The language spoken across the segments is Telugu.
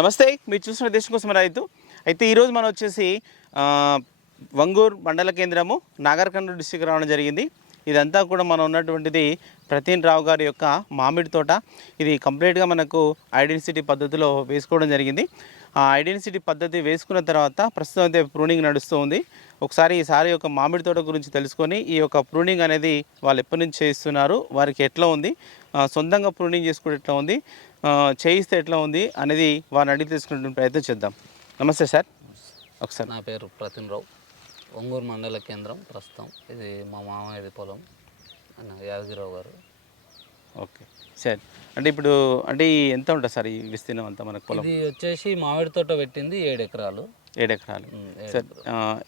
నమస్తే, మీరు చూసిన దేశం కోసం రైతు. అయితే ఈరోజు మనం వచ్చేసి ఆ, వంగూర్ మండల కేంద్రము నాగర్కర్నూలు డిస్టిక్ రావడం జరిగింది. ఇదంతా కూడా మనం ఉన్నటువంటిది ప్రతీన్ రావు గారి యొక్క మామిడి తోట. ఇది కంప్లీట్గా మనకు ఐడెన్సిటీ పద్ధతిలో వేసుకోవడం జరిగింది. ఆ ఐడెన్సిటీ పద్ధతి వేసుకున్న తర్వాత ప్రస్తుతం అయితే ప్రూనింగ్ నడుస్తూ ఉంది. ఒకసారి ఈసారి యొక్క మామిడి తోట గురించి తెలుసుకొని ఈ యొక్క ప్రూనింగ్ అనేది వాళ్ళు ఎప్పటి నుంచి చేయిస్తున్నారు, వారికి ఎట్లా ఉంది, సొంతంగా ప్రూనింగ్ చేసుకుంటే ఎట్లా ఉంది, చేయిస్తే ఎట్లా ఉంది అనేది వారిని అడిగి తెలుసుకునే ప్రయత్నం చేద్దాం. నమస్తే సార్. ఒకసారి నా పేరు ప్రతిన్ రావు, ఒంగూరు మండల కేంద్రం. ప్రస్తుతం ఇది మా మామయ్యది పొలం, ఆయన యాదగిరావు గారు. Okay sir. అంటే ఇప్పుడు అంటే ఎంత ఉంటుంది సార్ ఈ విస్తీర్ణం అంతా మనకు పొలం? ఇది వచ్చేసి మామిడి తోట పెట్టింది 7 ఎకరాలు. 7 ఎకరాలు సార్.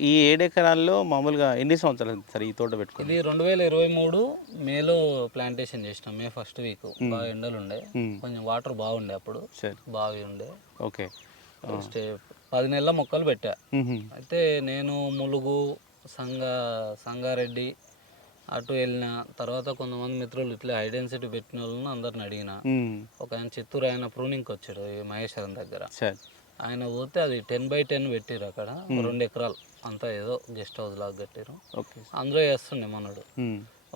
ఈ 7 ఎకరాల్లో మామూలుగా ఎన్ని సంవత్సరాలు సార్ ఈ తోట పెట్టుకుంది? ఇది 2023 మేలో ప్లాంటేషన్ చేసినాం. మే ఫస్ట్ వీక్ బాగా ఎండలు ఉండే, కొంచెం వాటర్ బాగుండే, అప్పుడు బావి ఉండే. ఓకే. 10 నెలల మొక్కలు పెట్టా. అయితే నేను ములుగు, సంగారెడ్డి అటు వెళ్ళిన తర్వాత కొంతమంది మిత్రులు ఇట్లా ఐడెన్సిటీ పెట్టిన వాళ్ళని అందరిని అడిగిన. ఒక ఆయన చిత్తూరు ఆయన ప్రూనింగ్కి వచ్చాడు ఈ మహేశ్వరం దగ్గర. ఆయన పోతే అది 10x10 పెట్టిరు అక్కడ 2 ఎకరాలు అంతా, ఏదో గెస్ట్ హౌస్ లాగా కట్టారు. అందులో వేస్తుండే మనడు.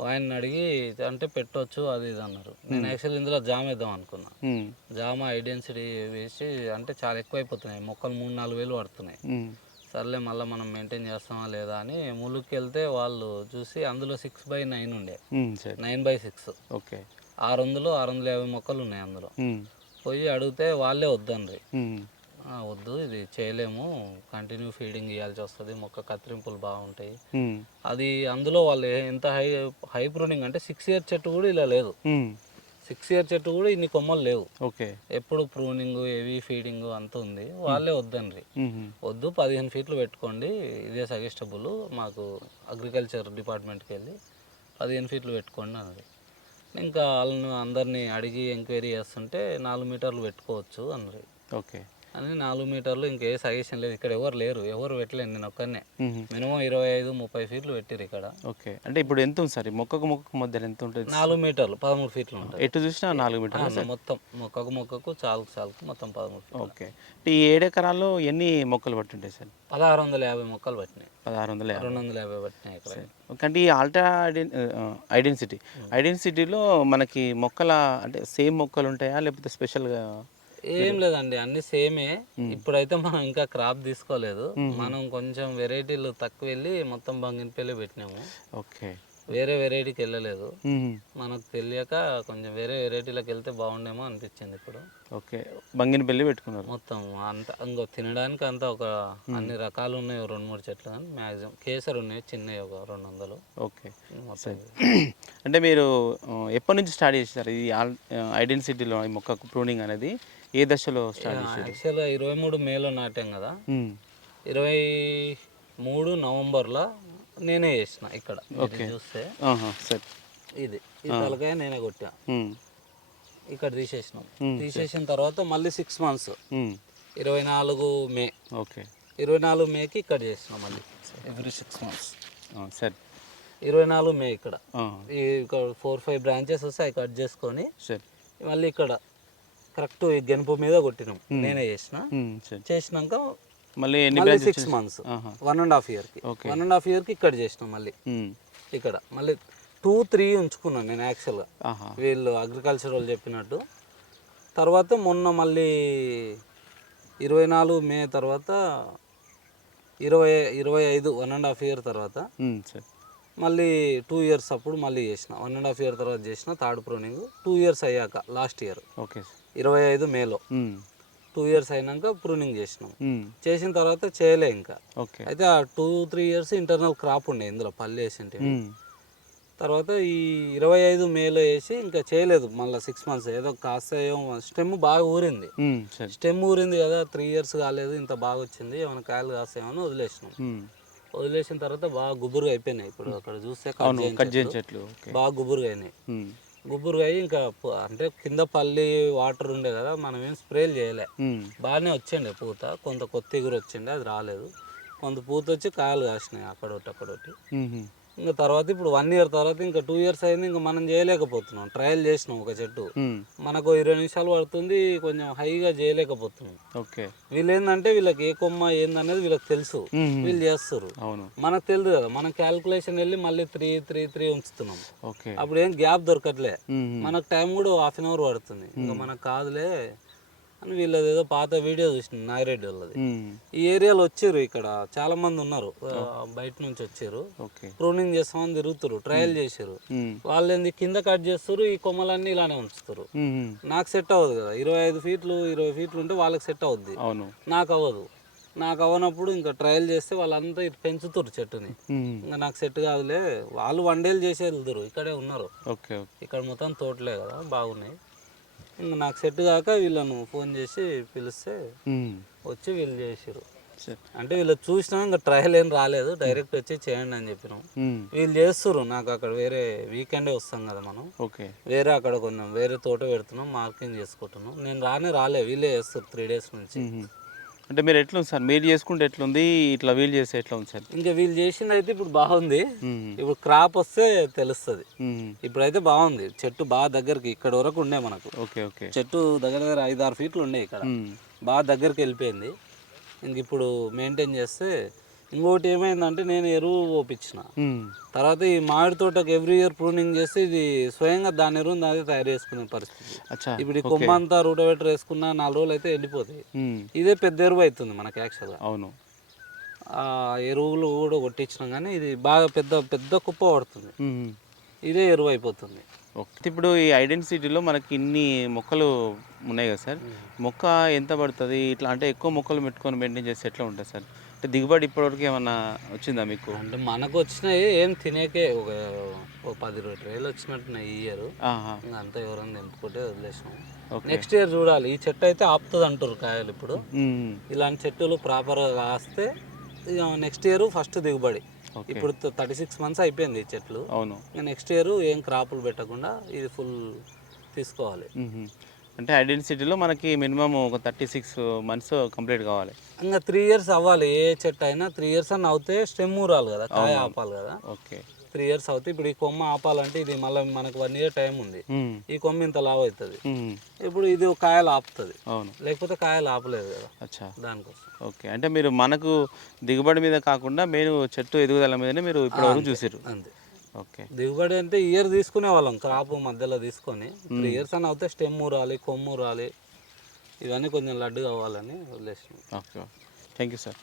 ఆయన అడిగి అంటే పెట్టవచ్చు అది ఇది అన్నారు. నేను యాక్చువల్లీ ఇందులో జామ వేద్దాం అనుకున్నా. జామ ఐడెన్సిటీ వేసి అంటే చాలా ఎక్కువ అయిపోతున్నాయి మొక్కలు, 3-4 వేలు పడుతున్నాయి. సర్లే మళ్ళీ మనం మెయింటైన్ చేస్తామా లేదా అని ములుగుకి వెళ్తే వాళ్ళు చూసి అందులో 6x9 ఉండే, 9x6. ఓకే. 650 మొక్కలు ఉన్నాయి అందులో. పోయి అడిగితే వాళ్ళే వద్దన్రి. వద్దు, ఇది చేయలేము, కంటిన్యూ ఫీడింగ్ ఇవ్వాల్సి వస్తుంది, మొక్క కత్తిరింపులు బాగుంటాయి అది. అందులో వాళ్ళు ఎంత హై ప్రూనింగ్ అంటే 6 ఇయర్ చెట్టు కూడా ఇలా లేదు. 6 ఇయర్ చెట్టు కూడా ఇన్ని కొమ్మలు లేవు. ఓకే. ఎప్పుడు ప్రూనింగ్, హెవీ ఫీడింగ్ అంత ఉంది. వాళ్ళే వద్దండి, వద్దు 15 ఫీట్లు పెట్టుకోండి, ఇదే సజెస్టబుల్, మాకు అగ్రికల్చర్ డిపార్ట్మెంట్కి వెళ్ళి 15 ఫీట్లు పెట్టుకోండి అన్నది. ఇంకా వాళ్ళని అందరినీ అడిగి ఎంక్వైరీ చేస్తుంటే 4 మీటర్లు పెట్టుకోవచ్చు అన్నది. ఓకే అని 4 మీటర్లు. ఇంకే సజెషన్ లేదు, ఇక్కడ ఎవరు లేరు, ఎవరు పెట్టలేను, నేను ఒక్కనే. మినిమం 25-30 ఫీట్లు పెట్టిరు ఇక్కడ. ఓకే. అంటే ఇప్పుడు ఎంత ఉంది సార్ మొక్కకు మధ్యలో ఎంత ఉంటుంది? 4 మీటర్లు 13 ఫీట్లు ఉంటుంది. ఎటు చూసినా 4 మీటర్లు మొత్తం మొక్కకు చాలుకు మొత్తం 13 ఫీట్లు. ఓకే. ఈ 7 ఎకరాల్లో ఎన్ని మొక్కలు పట్టుంటాయి సార్? 1650 మొక్కలు పట్టినాయి. 250 పట్టినాయి ఇక్కడ. అంటే ఈ ఆల్ట్రా ఐడెన్సిటీలో మనకి మొక్కల అంటే సేమ్ మొక్కలు ఉంటాయా లేకపోతే స్పెషల్గా? ఏం లేదండి, అన్ని సేమే. ఇప్పుడైతే మనం ఇంకా క్రాప్ తీసుకోలేదు, మనం కొంచెం వెరైటీలు తక్కువ వెళ్ళి మొత్తం బంగినపల్లి పెట్టినాము. ఓకే. వేరే వెరైటీకి వెళ్ళలేదు, మనకు తెలియక కొంచెం వేరే వెరైటీలకు వెళ్తే బాగుండేమో అనిపించింది ఇప్పుడు. ఓకే. బంగినపల్లి పెట్టుకున్నారు మొత్తం అంతా. ఇంకో తినడానికి అంతా ఒక అన్ని రకాలు ఉన్నాయి, 2-3 చెట్లు, కానీ మ్యాక్సిమం కేసర్ ఉన్నాయి చిన్నవి, ఒక 200. ఓకే. అంటే మీరు ఎప్పటి నుంచి స్టార్ట్ చేశారు ఈ ఐడెన్సిటీలో ఈ మొక్క ప్రూనింగ్ అనేది? ఏ దశలో స్టార్ట్ చేశారు? యాక్చువల్గా 23 మేలో నాటాం కదా, 23 నవంబర్లో నేనే చేసిన ఇక్కడ. చూస్తే ఇది ఈ తలకాయ నేనే కొట్టా. ఇక్కడ తీసేసినాం. తీసేసిన తర్వాత మళ్ళీ 6 మంత్స్ 24 మే. ఓకే. 24 మేకి ఇక్కడ చేసినాం మళ్ళీ ఎవ్రీ 6 మంత్స్. సరే. 24 మే ఇక్కడ 4-5 బ్రాంచెస్ వస్తాయి, కట్ చేసుకొని మళ్ళీ ఇక్కడ కరెక్ట్ ఈ గెనుపు మీద కొట్టినాం. నేనే చేసినాక మళ్ళీ 6 మంత్స్ 1.5 ఇయర్కి 1.5 ఇయర్కి ఇక్కడ చేసినాం. మళ్ళీ ఇక్కడ మళ్ళీ 2-3 ఉంచుకున్నాను నేను యాక్చువల్గా, వీళ్ళు అగ్రికల్చర్ వాళ్ళు చెప్పినట్టు. తర్వాత మొన్న మళ్ళీ 24 మే తర్వాత 25 1.5 ఇయర్ తర్వాత మళ్ళీ 2 ఇయర్స్ అప్పుడు మళ్ళీ చేసిన. 1.5 ఇయర్ తర్వాత చేసిన థర్డ్ ప్రూనింగ్. 2 ఇయర్స్ అయ్యాక లాస్ట్ ఇయర్ 25 మేలో 2 ఇయర్స్ అయినాక ప్రూనింగ్ చేసినాం. చేసిన తర్వాత చేయలే ఇంకా. అయితే ఆ 2-3 ఇయర్స్ ఇంటర్నల్ క్రాప్ ఉండే ఇందులో, పల్లి వేసింటే. తర్వాత ఈ 25 మేలో వేసి ఇంకా చేయలేదు. మళ్ళీ 6 మంత్స్ ఏదో కాస్త స్టెమ్ బాగా ఊరింది. స్టెమ్ ఊరింది కదా, 3 ఇయర్స్ కాలేదు, ఇంత బాగా వచ్చింది, ఏమైనా కాయలు కాస్తాయేమని వదిలేసినాం. వదిలేసిన తర్వాత బాగా గుబురుగా అయిపోయినాయి. ఇప్పుడు అక్కడ చూస్తే చెట్లు బాగా గుబురుగా అయినాయి. గుబురుగా అయ్యి ఇంకా అంటే కింద పల్లి వాటర్ ఉండే కదా, మనం ఏం స్ప్రేలు చేయలే. బాగానే వచ్చిండే పూత, కొంత కొత్త ఎగురు వచ్చిండే, అది రాలేదు. కొంత పూత వచ్చి కాయలు కాసినాయి అక్కడొకటి. ఇంకా తర్వాత ఇప్పుడు 1 ఇయర్ తర్వాత ఇంకా 2 ఇయర్స్ అయింది, ఇంకా మనం చేయలేకపోతున్నాం. ట్రయల్ చేసినాం ఒక చెట్టు, మనకు 20 నిమిషాలు పడుతుంది, కొంచెం హైగా చేయలేకపోతున్నాం. ఓకే. వీళ్ళు ఏంటంటే వీళ్ళకి ఏ కొమ్మ ఏందనేది వీళ్ళకి తెలుసు, వీళ్ళు చేస్తారు. అవును. మనకు తెలియదు కదా, మనం క్యాల్కులేషన్ వెళ్ళి మళ్ళీ 3 ఉంచుతున్నాం. ఓకే. అప్పుడు ఏం గ్యాప్ దొరకట్లే, మనకు టైం కూడా 1/2 అవర్ పడుతుంది. ఇంకా మనకు కాదులే అని వీళ్ళది ఏదో పాత వీడియో చూసిన నాగిరెడ్డి వాళ్ళది. ఈ ఏరియాలో వచ్చారు, ఇక్కడ చాలా మంది ఉన్నారు, బయట నుంచి వచ్చారు, ప్రూనింగ్ చేస్తామని తిరుగుతారు, ట్రయల్ చేశారు. వాళ్ళు ఏంది కింద కట్ చేస్తారు, ఈ కొమ్మలన్నీ ఇలానే ఉంచుతారు. నాకు సెట్ అవ్వదు కదా, 25 ఫీట్లు 20 ఫీట్లు ఉంటే వాళ్ళకి సెట్ అవుద్ది, నాకు అవ్వదు. నాకు అవ్వనప్పుడు ఇంకా ట్రయల్ చేస్తే వాళ్ళంతా ఇటు పెంచుతారు చెట్టుని. ఇంకా నాకు సెట్ కాదులే, వాళ్ళు 1 డేలు చేసి వెళ్తారు, ఇక్కడే ఉన్నారు. ఇక్కడ మొత్తం తోటలే కదా, బాగున్నాయి. ఇంకా నాకు సెట్ కాక వీళ్ళను ఫోన్ చేసి పిలిస్తే వచ్చి వీళ్ళు చేసారు. అంటే వీళ్ళు చూసినా ఇంకా ట్రయల్ ఏం రాలేదు, డైరెక్ట్ వచ్చి చేయండి అని చెప్పినాం. వీళ్ళు చేస్తారు, నాకు అక్కడ వేరే వీకెండే వస్తాం కదా మనం, వేరే అక్కడ కొంచెం వేరే తోట పెడుతున్నాం, మార్కింగ్ చేసుకుంటున్నాం. నేను రాలే, వీళ్ళే చేస్తారు 3 డేస్ నుంచి. అంటే మీరు ఎట్లా ఉంది సార్, మీరు చేసుకుంటే ఎట్లుంది, ఇట్లా వీళ్ళు చేస్తే ఎట్లా ఉంది సార్? ఇంకా వీళ్ళు చేసింది అయితే ఇప్పుడు బాగుంది, ఇప్పుడు క్రాప్ వస్తే తెలుస్తుంది. ఇప్పుడైతే బాగుంది, చెట్టు బాగా దగ్గరికి ఇక్కడ వరకు ఉండే మనకు. చెట్టు దగ్గర 5-6 ఫీట్లు ఉండే, ఇక్కడ బాగా దగ్గరికి వెళ్ళిపోయింది. ఇంక ఇప్పుడు మెయింటైన్ చేస్తే. ఇంకొకటి ఏమైందంటే నేను ఎరువు పోపించిన తర్వాత ఈ మామిడి తోటకు ఎవ్రీ ఇయర్ ప్రూనింగ్ చేస్తే ఇది స్వయంగా దాని ఎరువుని దాని తయారు చేసుకునే పరిస్థితి. ఇప్పుడు ఈ కొమ్మ అంతా రూటోవేటర్ వేసుకున్న 4 రోజులు అయితే ఎండిపోతాయి. ఇదే పెద్ద ఎరువు అవుతుంది మనకి యాక్చువల్గా. అవును, ఆ ఎరువులు కూడా కొట్టించినాం కానీ ఇది బాగా పెద్ద కుప్ప పడుతుంది, ఇదే ఎరువు అయిపోతుంది. ఇప్పుడు ఈ ఐడెంటిటీలో మనకి ఇన్ని మొక్కలు ఉన్నాయి కదా సార్, మొక్క ఎంత పడుతుంది ఇట్లా, అంటే ఎక్కువ మొక్కలు పెట్టుకొని మెయింటైన్ చేస్తే ఎట్లా ఉంటుంది సార్? అంటే దిగుబడి ఇప్పటివరకు ఏమన్నా వచ్చిందా మీకు? అంటే మనకు వచ్చినాయి ఏం తినేకే ఒక 10-20 ట్రేలు వచ్చినట్టున్నాయి ఈ ఇయర్. ఇంకా అంతా ఎవరైనా తెంపుకుంటే వదిలేసినాం. నెక్స్ట్ ఇయర్ చూడాలి. ఈ చెట్టు అయితే ఆపుతుంది అంటారు కాయలు. ఇప్పుడు ఇలాంటి చెట్టులు ప్రాపర్గా కాస్తే నెక్స్ట్ ఇయర్ ఫస్ట్ దిగుబడి. ఇప్పుడు 36 మంత్స్ అయిపోయింది ఈ చెట్లు. అవును, నెక్స్ట్ ఇయర్ ఏం క్రాపులు పెట్టకుండా ఇది ఫుల్ తీసుకోవాలి. అంటే ఐడెంటిటీలో మనకి మినిమం ఒక 36 మంత్స్ కంప్లీట్ కావాలి. ఇంకా 3 ఇయర్స్ అవ్వాలి. ఏ చెట్టు అయినా 3 ఇయర్స్ అని అవుతే స్టెమ్ ఊరాలి కదా, కాయ ఆపాలి కదా. 3 ఇయర్స్ అవుతాయి. ఇప్పుడు ఈ కొమ్మ ఆపాలంటే ఇది మళ్ళీ మనకు 1 ఇయర్ టైం ఉంది. ఈ కొమ్మ ఇంత లావు అవుతుంది, ఇప్పుడు ఇది కాయలు ఆపుతుంది. లేకపోతే కాయలు ఆపలేదు కదా, దానికోసం. ఓకే, అంటే మీరు మనకు దిగుబడి మీద కాకుండా మీరు చెట్టు ఎదుగుదల మీదనే మీరు ఇప్పటివరకు చూసారు. అంతే. ఓకే, దిగుబడి అంటే ఇయర్ తీసుకునే వాళ్ళం, క్రాప్ మధ్యలో తీసుకొని 3 ఇయర్స్ అని అవుతే స్టెమ్ ఊరాలి, కొమ్ము ఊరాలి, ఇవన్నీ కొంచెం లడ్డు కావాలని వదిలేసినాం. Okay, thank you sir.